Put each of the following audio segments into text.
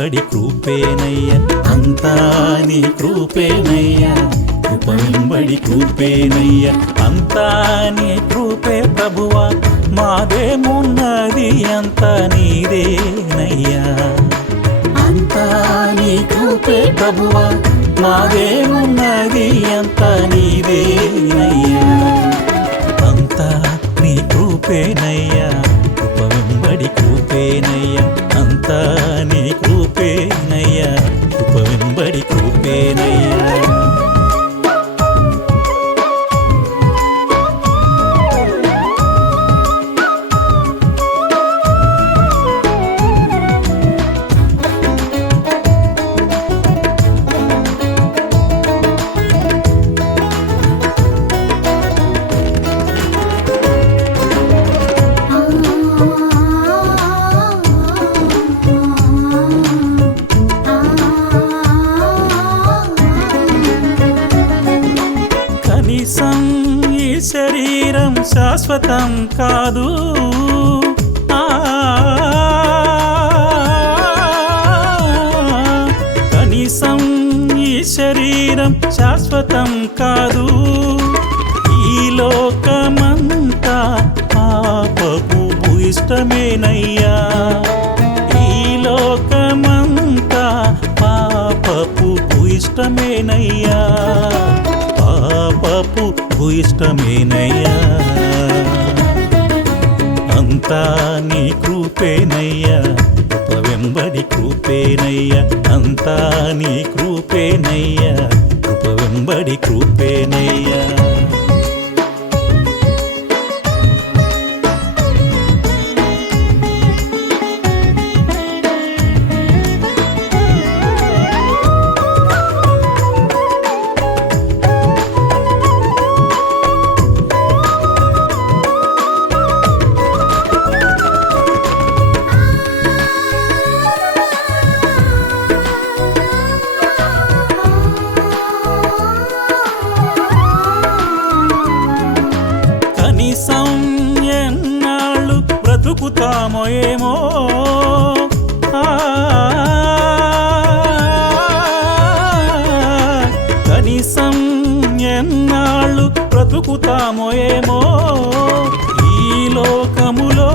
వెంబడి కృపేనయ్య అంతా నీ కృపేనయ్య కృప వెంబడి కృపేనయ్య అంతా నీ కృపే ప్రభువా మాదేమున్నది అంతా నీదేనయ్యా అంతా నీ కృపే ప్రభువా మాదేమున్నది అంతా నీదేనయ్యా అంతా నీ కృపేనయ్యా కృప వెంబడి కృపేనయ్యా అంతా నీ కృపేనయ్యా కృప వెంబడి కృపేనయ్యా శరీరం శాశ్వతం కాదు కనీసం ఈ శరీరం శాశ్వతం కాదు ఈ లోకమంతా పాపపు భూయిష్టమేనయ్యా ఈ లోకమంతా పాపపు భూయిష్టమేనయ్యా పాపపు భూయిష్టమేనయ్యా అంతా నీ కృపేనయ్యా కృప వెంబడి కృపేనయ్యా అంతా నీ కృపేనయ్యా కృప వెంబడి కృపేనయ్యా ఎన్నాళ్ళు బ్రతుకుతామో ఏమో కనీసం ఎన్నాళ్ళు బ్రతుకుతామో ఏమో ఈ లోకములో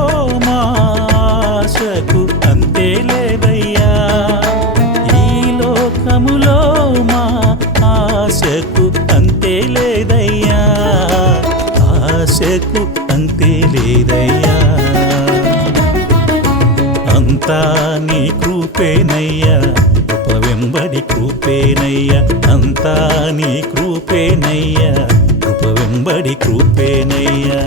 మాశకు అంతే లేదయ్యా ఈ లోకములో మా ఆశకు అంతే లేదయ్యా ఆశకు అంతే లేదయ్యా అంతా నీ కృపేనయ్యా కృప వెంబడి కృపేనయ్యా అంతా నీ కృపేనయ్యా కృప వెంబడి కృపేనయ్యా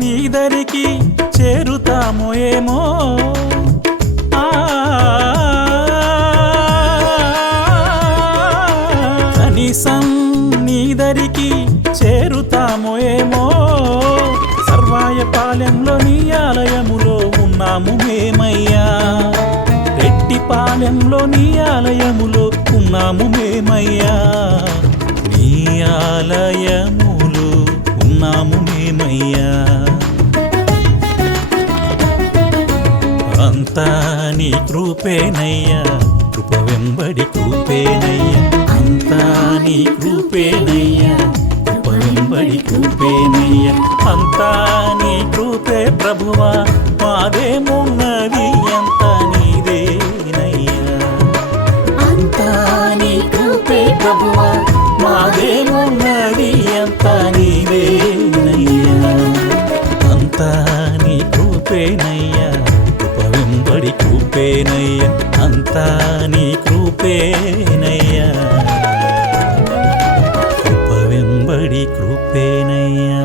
నీదరికి చేరుతామో ఏమో కనీసం నీదరికి చేరుతామో ఏమో సర్వాయపాలెంలో నీ ఆలయములో ఉన్నాము మేమయ్యా రెడ్డిపాలెంలో నీ ఆలయములో ఉన్నాము మేమయ్యా నీ ఆలయములో ఉన్నాము మేమయ్యా అంతా నీ కృపేనయ్యా కృప వెంబడి కృపేనయ్యా అంతా నీ కృపేనయ్యా కృప వెంబడి కృపేనయ్యా అంతా నీ కృపే ప్రభువా మాదేమున్నది అంతా నీదేనయ్యా అంతా నీ కృపే ప్రభువా మాదేమున్నది అంతా నీదేనయ్యా అంతా నీ కృపేనయ్యా కృప వెంబడి కృపేనయ్యా అంతా నీ కృపేనయ్యా కృప వెంబడి కృపేనయ్యా